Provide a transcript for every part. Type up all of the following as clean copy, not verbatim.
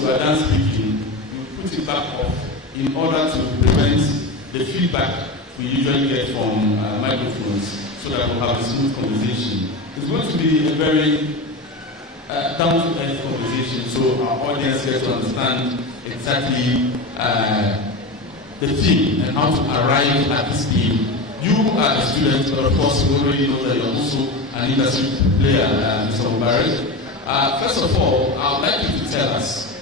you are done speaking, you put it back off in order to prevent the feedback we usually get from microphones, so that we'll have a smooth conversation. It's going to be a very down-to-earth conversation, so our audience gets to understand exactly the theme and how to arrive at this theme. You are a student, but of course you already know that you're also an industry player, Mr. Mubarak. First of all, I would like you to tell us.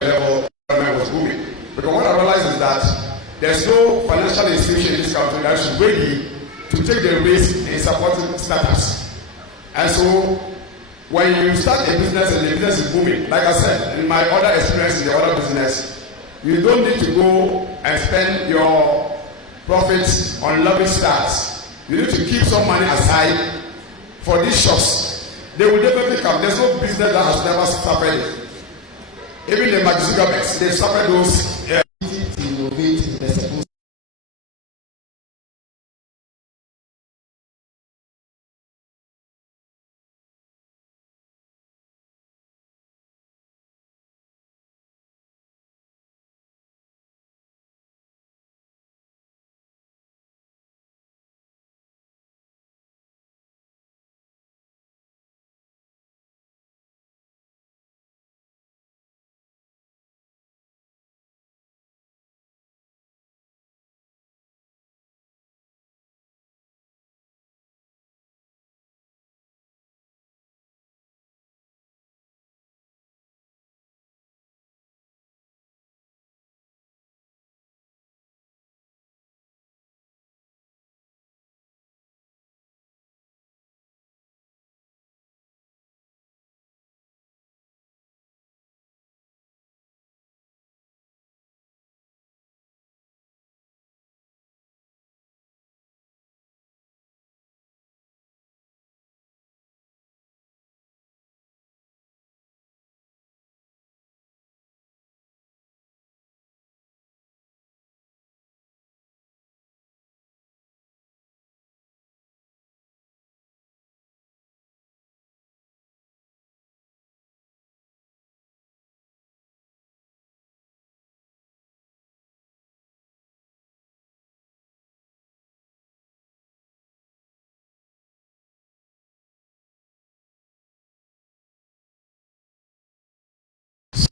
Was booming. Because what I realized is that there's no financial institution in this country that is ready to take the risk in supporting startups. And so, when you start a business and the business is booming, like I said, in my other experience in the other business, you don't need to go and spend your profits on lobby starts. You need to keep some money aside for these shops. They will definitely come. There's no business that has never suffered it. Even the Mark Zuckerberg, they suffered those. To innovate in the supposed.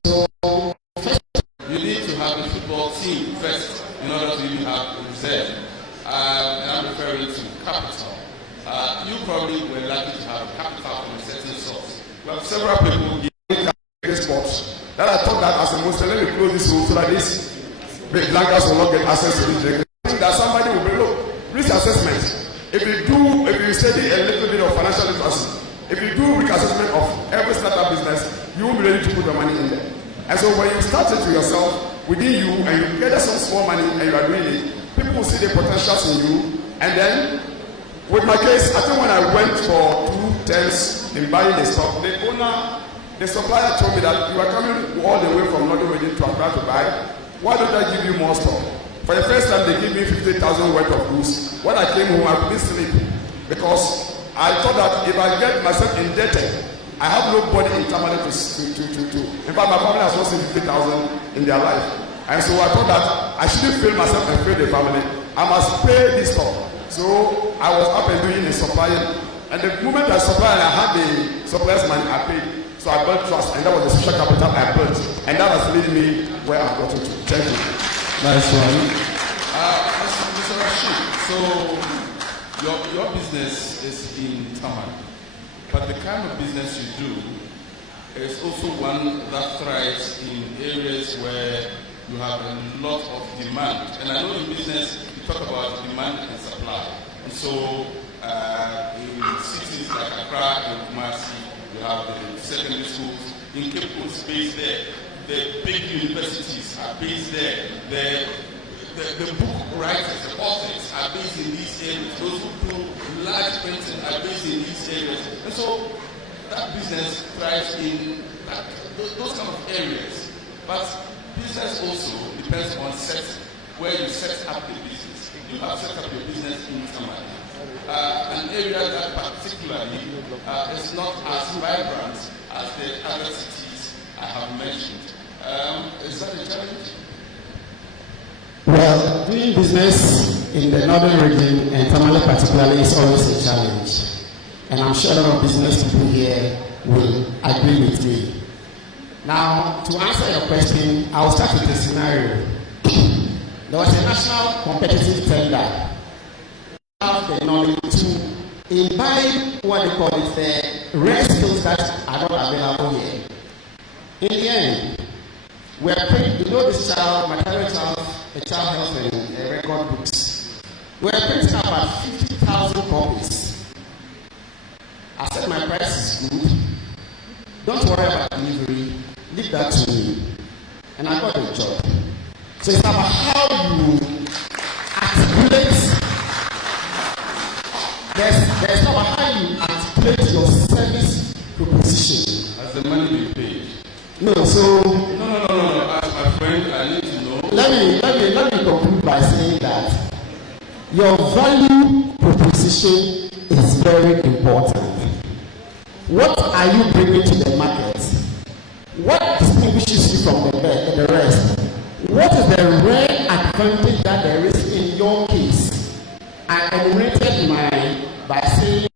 So, first, you need to have a football team first in order to even have a reserve. And I'm referring to capital. You probably were lucky to have capital from a certain source. Well, several people give sports. That I thought that as a Muslim, let me close this room so that these big blankets will not get access to this drink. That somebody will be look. Risk assessment. If you study a little bit of financial literacy, if you do risk assessment of every startup business, you will be ready to put the money in there. And so when you start it to yourself, within you, and you gather some small money and you are doing it, people will see the potentials in you. And then, with my case, I think when I went for 2 terms in buying the stock, the supplier told me that you are coming all the way from London Reading to Accra to buy. Why don't I give you more stock? For the first time, they gave me 50,000 worth of goods. When I came home, I couldn't sleep because I thought that if I get myself indebted, I have nobody in Tamale to. In fact, my family has lost 50,000 in their life. And so I thought that I shouldn't fail myself and fail the family. I must pay this stock. So I was up and doing the supplying. And the moment I supplied and I had the supplier's money, I paid. So I built trust, and that was the social capital I built. And that has led me where I've gotten to. Thank you. Nice one. Mr. Rashid, so your business is in Tamale. But the kind of business you do is also one that thrives in areas where you have a lot of demand. And I know in business, you talk about demand and supply. And so in cities like Accra and Kumasi, you have the secondary schools. In Cape Coast, space there. The big universities are based there. The book writers, the authors are based in these areas. Those who do large printing are based in these areas. And so that business thrives in those kind of areas. But business also depends on setting, where you set up the business. You have set up your business in Tamale. An area that particularly is not as vibrant as the other cities I have mentioned. doing business in the northern region and Tamale particularly is always a challenge. And I'm sure a lot of business people here will agree with me. Now, to answer your question, I'll start with a scenario. There was a national competitive tender. Have the knowledge to imbibe what they call it, the rare skills that are not available here. In the end, we are printing, you know, this child, maternal health, a child health and record books. We are printing about 50,000 copies. I said my price is good. Don't worry about delivery. Leave that to me. And I got the job. So it's about how you articulate. There's about how you articulate your service proposition. Has the money been paid? No, so No. As my friend, I need to know. Let me conclude by saying that your value proposition is very important. What are you bringing to the market? What distinguishes you from the rest? What is the rare advantage that there is in your case? I enumerated mine by saying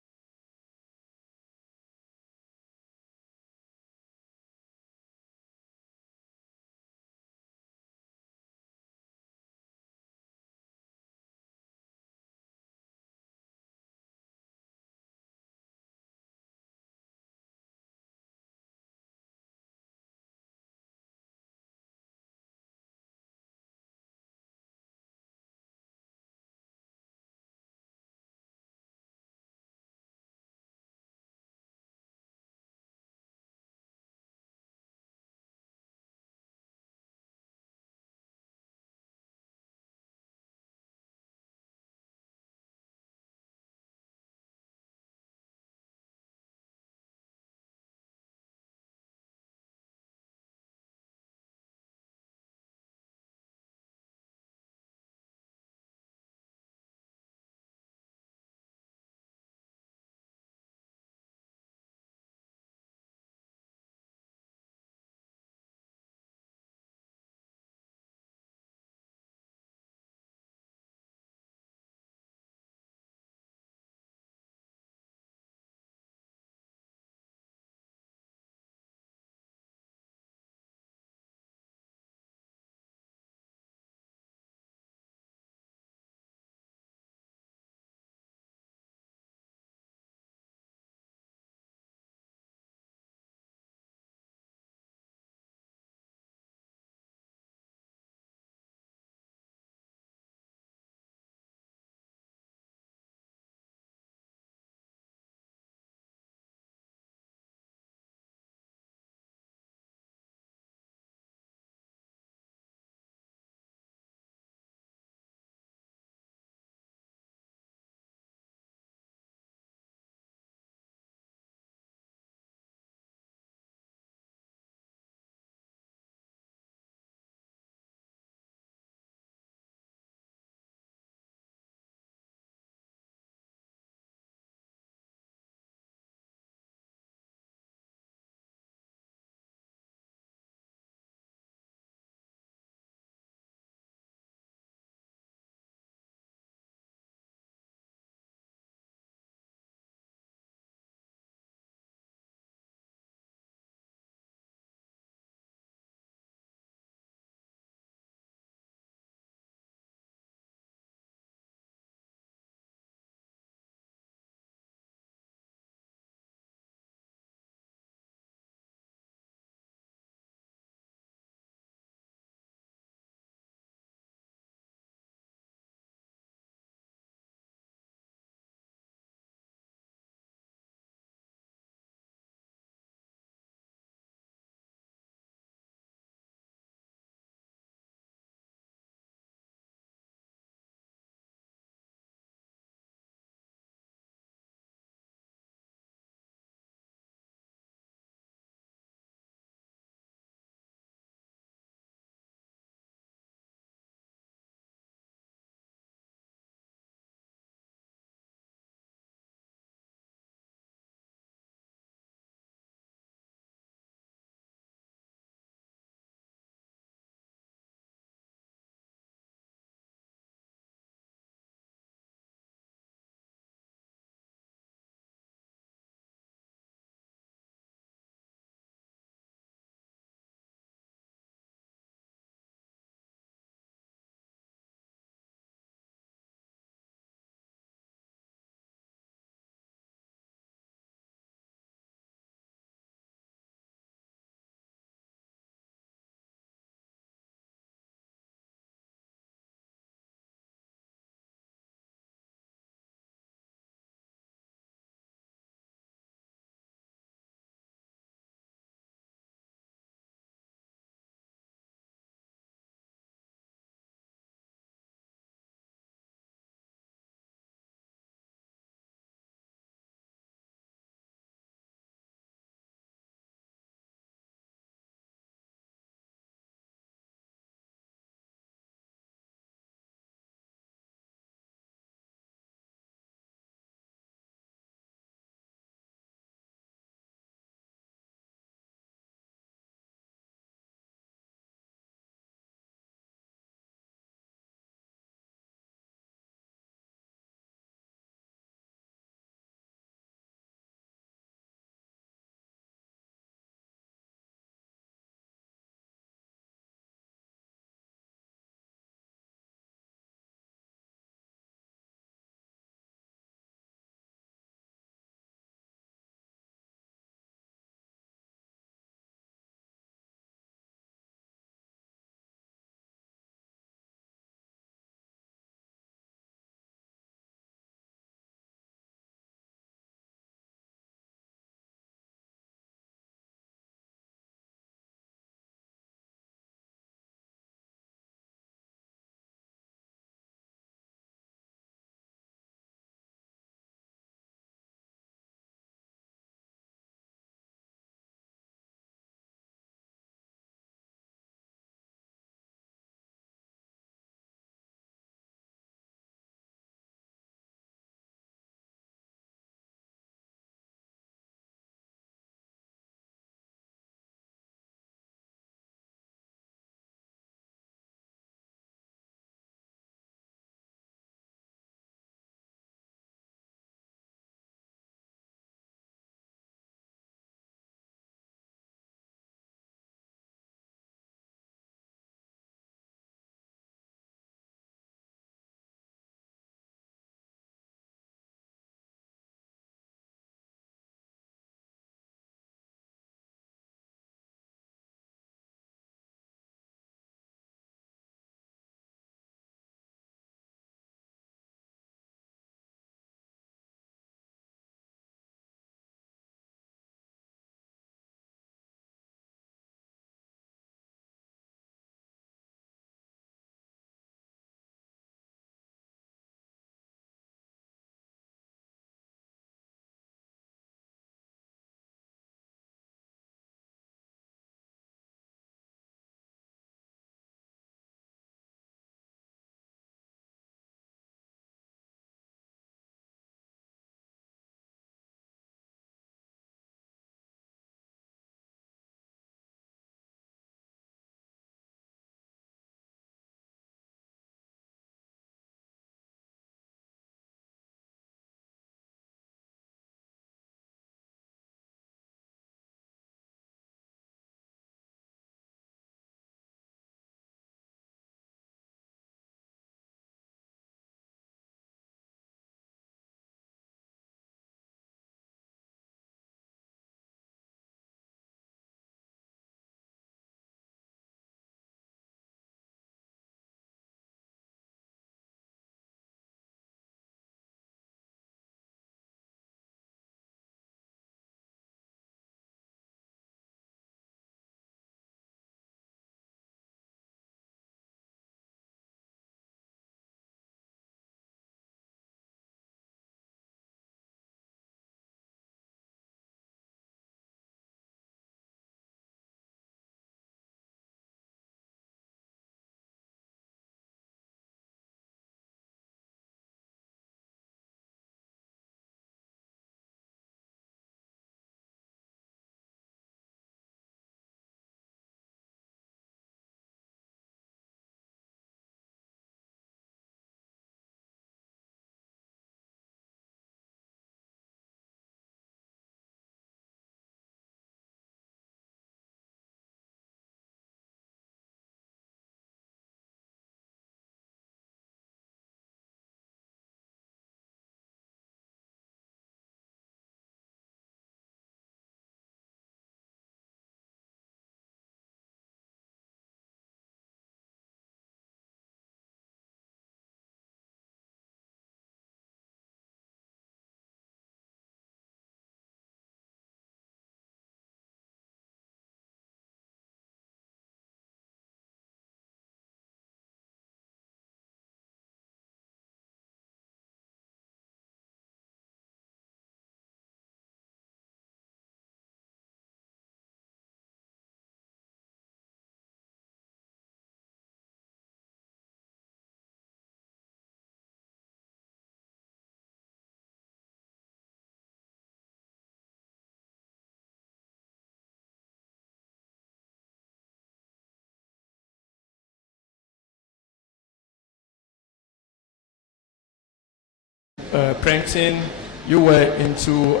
printing, you were into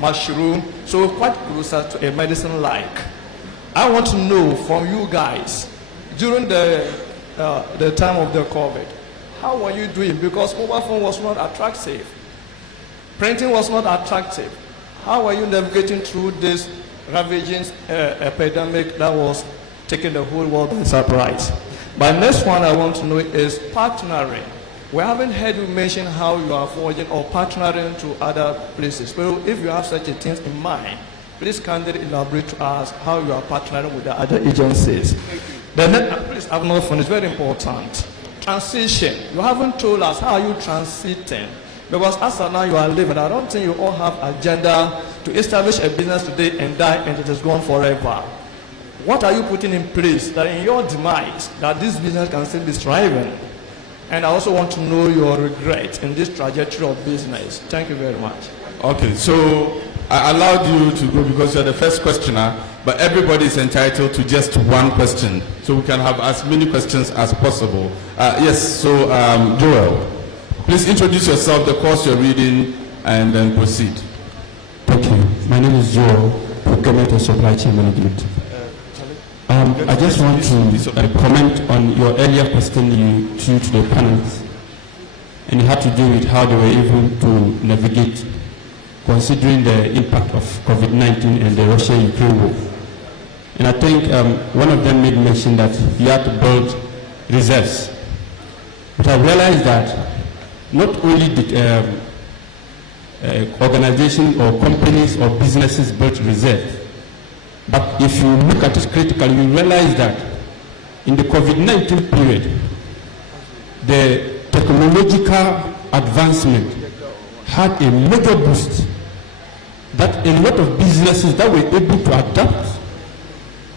mushroom, so quite closer to a medicine-like. I want to know from you guys, during the time of the COVID, how were you doing? Because mobile phone was not attractive. Printing was not attractive. How are you navigating through this ravaging epidemic that was taking the whole world by surprise? My next one I want to know is partnering. We haven't heard you mention how you are forging or partnering to other places. But if you have such a thing in mind, please kindly elaborate to us how you are partnering with the other agencies. Please, I've not finished. Very important. Transition. You haven't told us how you transiting. Because as of now you are living, I don't think you all have agenda to establish a business today and die and it is gone forever. What are you putting in place that in your demise that this business can still be thriving? And I also want to know your regret in this trajectory of business. Thank you very much. Okay, so I allowed you to go because you're the first questioner, but everybody is entitled to just one question, so we can have as many questions as possible. Yes, so Joel, please introduce yourself, the course you're reading, and then proceed. Thank you. My name is Joel, Procurement and Supply Chain Management. I just want to comment on your earlier question you threw to the panelists, and it had to do with how they were able to navigate considering the impact of COVID-19 and the Russia-Ukraine war. And I think one of them made mention that you have to build reserves. But I realized that not only did organizations or companies or businesses build reserves, but if you look at it critically, you realize that in the COVID-19 period, the technological advancement had a major boost that a lot of businesses that were able to adapt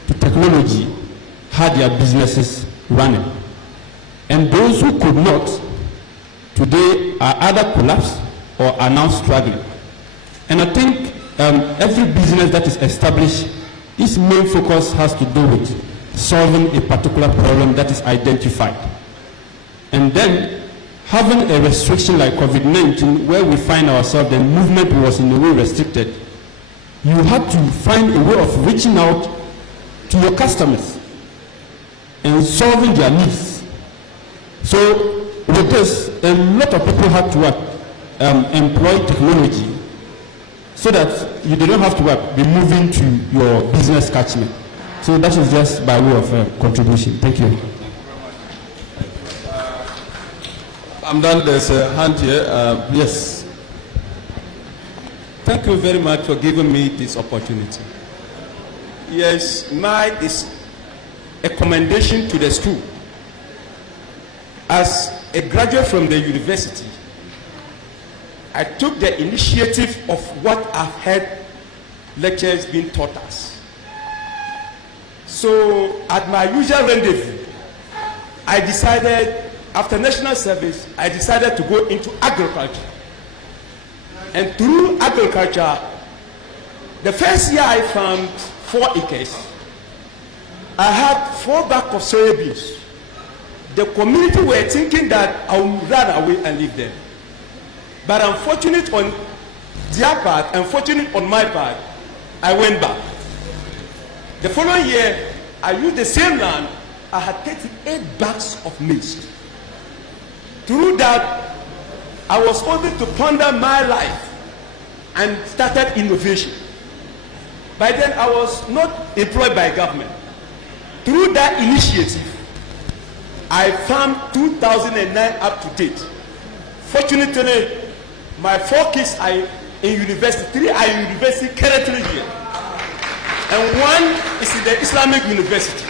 to technology had their businesses running. And those who could not, today are either collapsed or are now struggling. And I think every business that is established, its main focus has to do with solving a particular problem that is identified. And then having a restriction like COVID-19, where we find ourselves, the movement was in a way restricted, you had to find a way of reaching out to your customers and solving their needs. So with this, a lot of people had to employ technology so that you don't have to be moving to your business catchment. So that is just by way of contribution. Thank you. I'm done. There's a hand here. Yes. Thank you very much for giving me this opportunity. Yes, mine is a commendation to the school. As a graduate from the university, I took the initiative of what I've heard lectures being taught us. So at my usual rendezvous, I decided, after national service, I decided to go into agriculture. And through agriculture, the first year I found 4 acres. I had 4 bags of soybeans. The community were thinking that I would run away and leave them. But unfortunate on their part, unfortunate on my part, I went back. The following year, I used the same land. I had 38 bags of maize. Through that, I was able to ponder my life and started innovation. By then, I was not employed by government. Through that initiative, I farmed 2009 up to date. Fortunately, my 4 kids are in university, 3 are in university currently here. And 1 is in the Islamic University.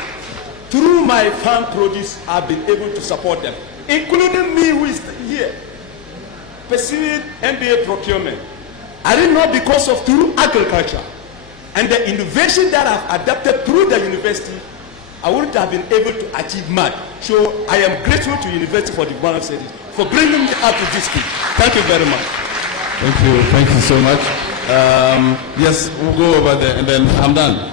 Through my farm produce, I've been able to support them, including me who is here, pursuing MBA procurement. I didn't know because of through agriculture and the innovation that I've adapted through the university, I wouldn't have been able to achieve much. So I am grateful to University for the Department of Studies for bringing me up to this speed. Thank you very much. Thank you so much. Yes, we'll go over there and then I'm done.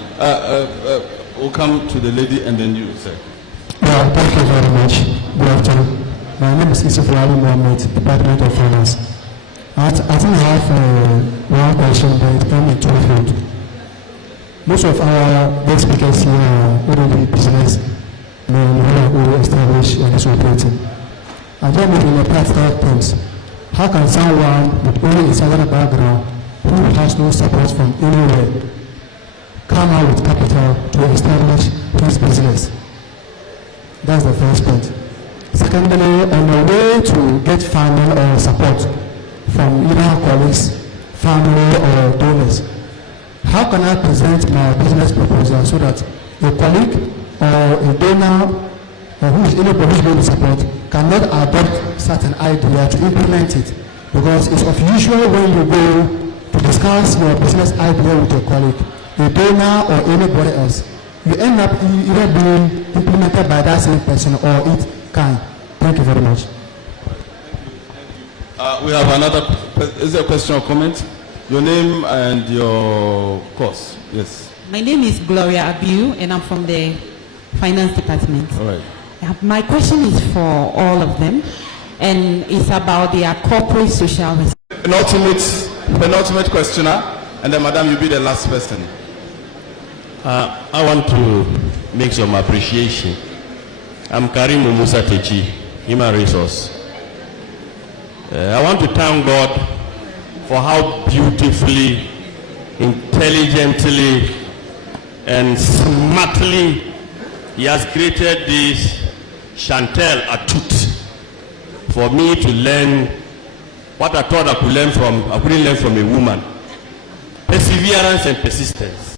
We'll come to the lady and then you, sir. Yeah, thank you very much. Good afternoon. My name is Isuf Ali Mohammed, Department of Finance. I think I have one question, but it comes in twofold. Most of our guest speakers here are already business men who are established and is operating. I don't know in a practical terms, how can someone with only a certain background who has no support from anywhere come out with capital to establish his business? That's the first point. Secondly, on the way to get funding or support from either colleagues, family, or donors, how can I present my business proposal so that a colleague or a donor or who is going to support cannot adopt certain idea to implement it? Because it's of usual when you go to discuss your business idea with your colleague, a donor or anybody else, you end up either being implemented by that same person or it can. Thank you very much. We have another. Is there a question or comment? Your name and your course. Yes. My name is Gloria Abiu, and I'm from the finance department. All right. My question is for all of them, and it's about their corporate social responsibility. Penultimate questioner, and then Madam, you'll be the last person. I want to make some appreciation. I'm Karim Musa Techi, Human Resource. I want to thank God for how beautifully, intelligently, and smartly He has created this Chantel Atut for me to learn what I thought I couldn't learn from a woman. Perseverance and persistence.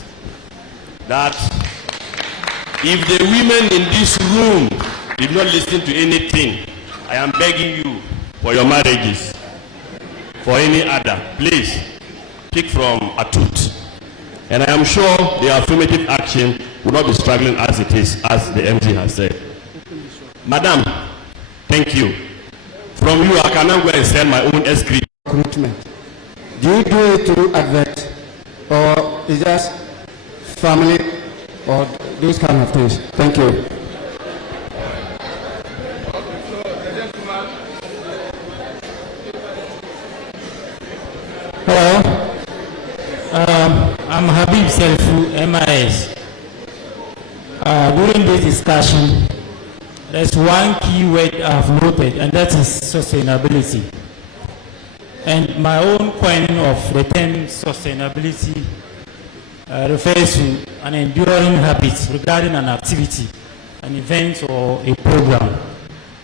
That if the women in this room did not listen to anything, I am begging you for your marriages, for any other, please pick from Atut. And I am sure the affirmative action will not be struggling as it is, as the MD has said. Madam, thank you. From you, I can now go and sell my own script. Recruitment. Do you do it through advert, or is just family, or those kind of things? Thank you. Hello. I'm Habib Selfu, MIS. During this discussion, there's one key word I've noted, and that is sustainability. And my own coining of the term sustainability refers to an enduring habit regarding an activity, an event, or a program.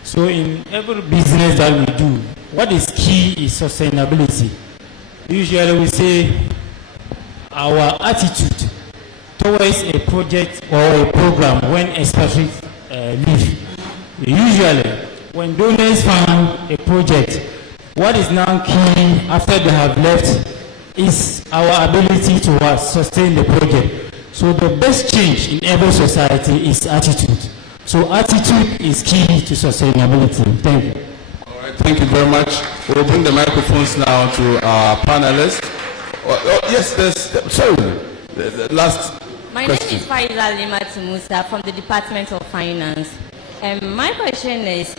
So in every business that we do, what is key is sustainability. Usually we say our attitude towards a project or a program when especially leave. Usually when donors found a project, what is now key after they have left is our ability to sustain the project. So the best change in every society is attitude. So attitude is key to sustainability. Thank you. All right, thank you very much. We'll bring the microphones now to our panelists. Yes, the last My question. name is Faiza Limatu Musa from the Department of Finance. My question is,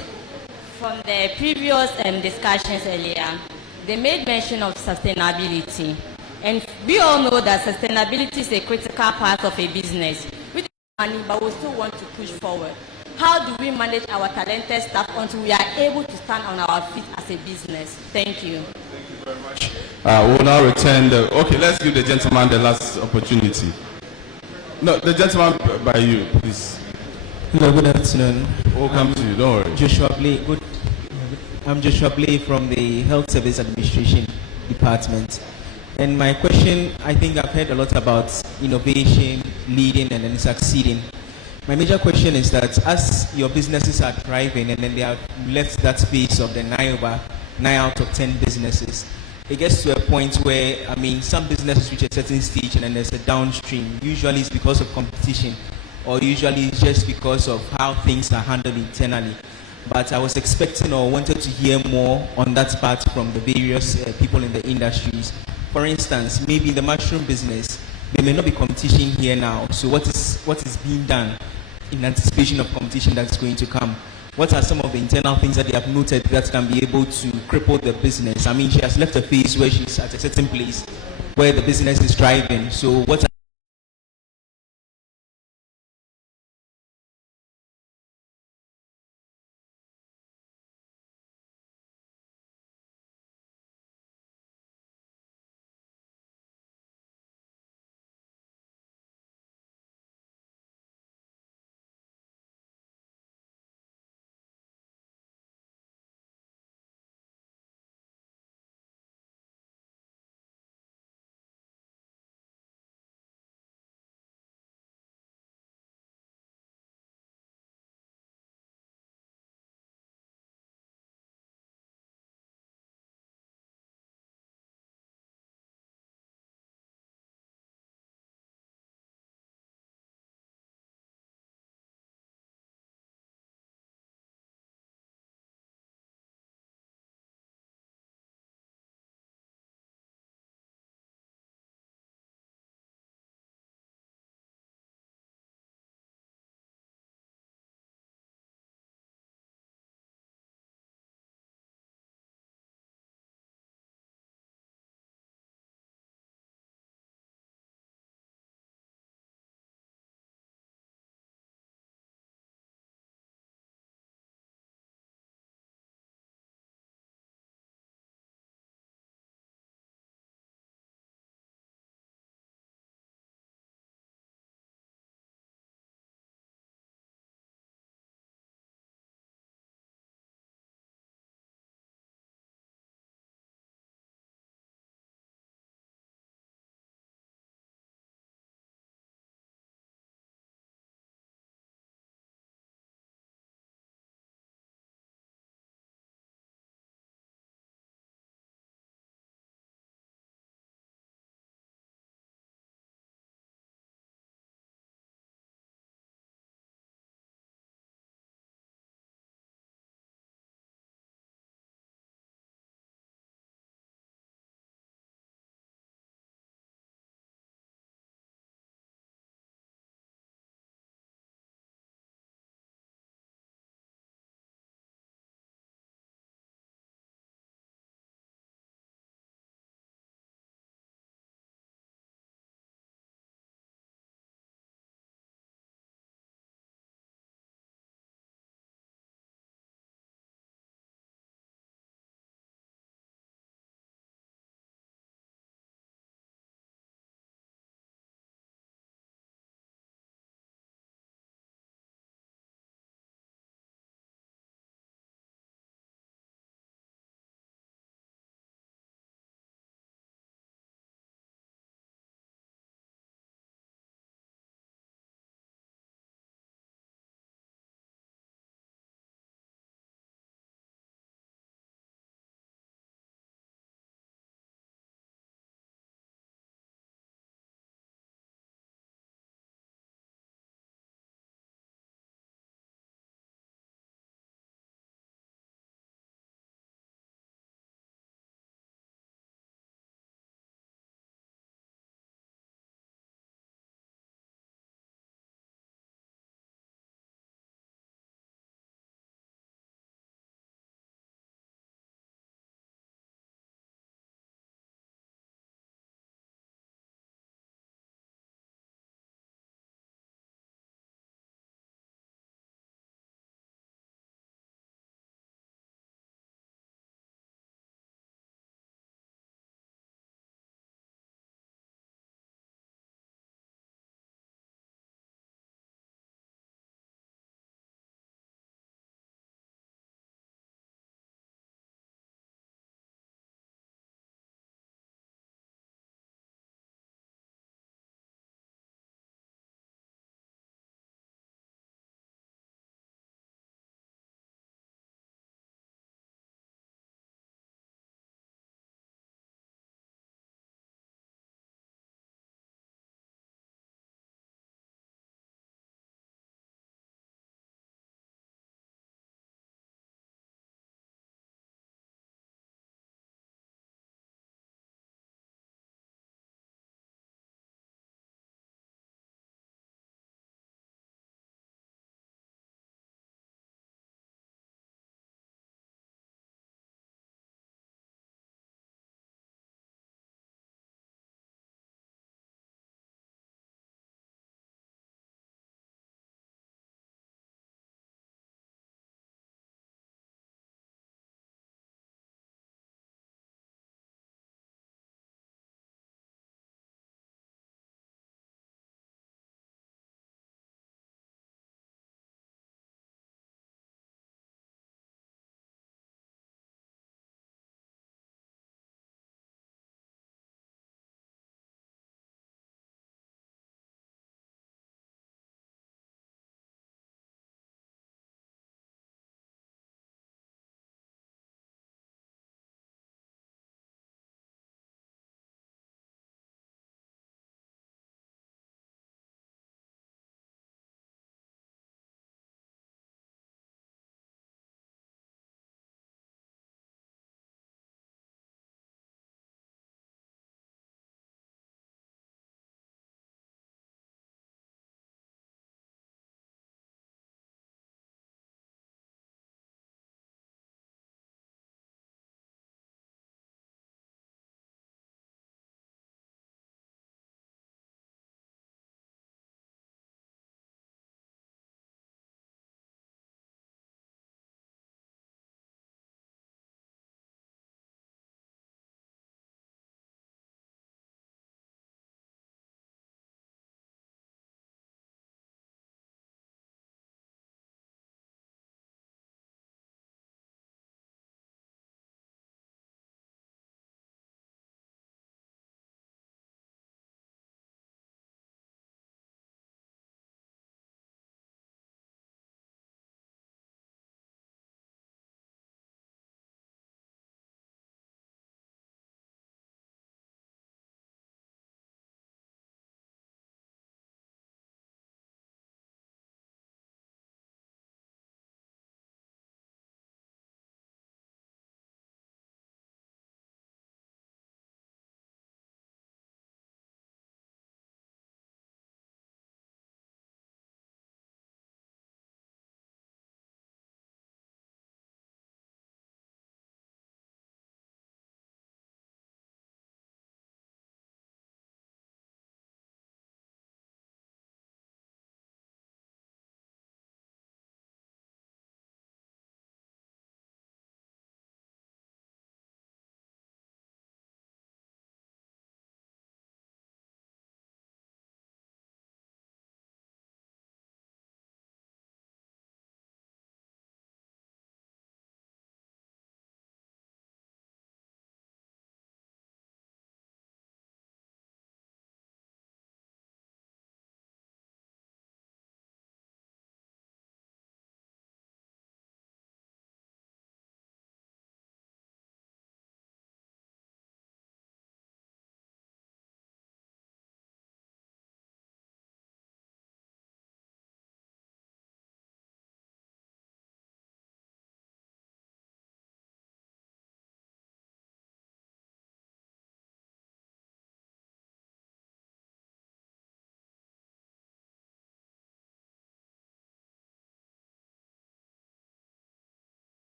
from the previous discussions earlier, they made mention of sustainability. And we all know that sustainability is a critical part of a business. We don't have money, but we still want to push forward. How do we manage our talented staff until we are able to stand on our feet as a business? Thank you. Thank you very much. We'll now return okay, let's give the gentleman the last opportunity. No, the gentleman by you, please. Hello, good afternoon. Welcome to you, don't worry. Joshua Blay. I'm Joshua Blay from the Health Service Administration Department. And my question, I think I've heard a lot about innovation, leading, and then succeeding. My major question is that as your businesses are thriving and then they have left that space of the 9 out of 10 businesses, it gets to a point where, some businesses reach a certain stage and then there's a downstream. Usually it's because of competition, or usually it's just because of how things are handled internally. But I was expecting or wanted to hear more on that part from the various people in the industries. For instance, maybe in the mushroom business, there may not be competition here now. So what is being done in anticipation of competition that's going to come? what are some of the internal things that they have noted that can be able to cripple the business? I mean, she has left a phase where she's at a certain place where the business is thriving. So what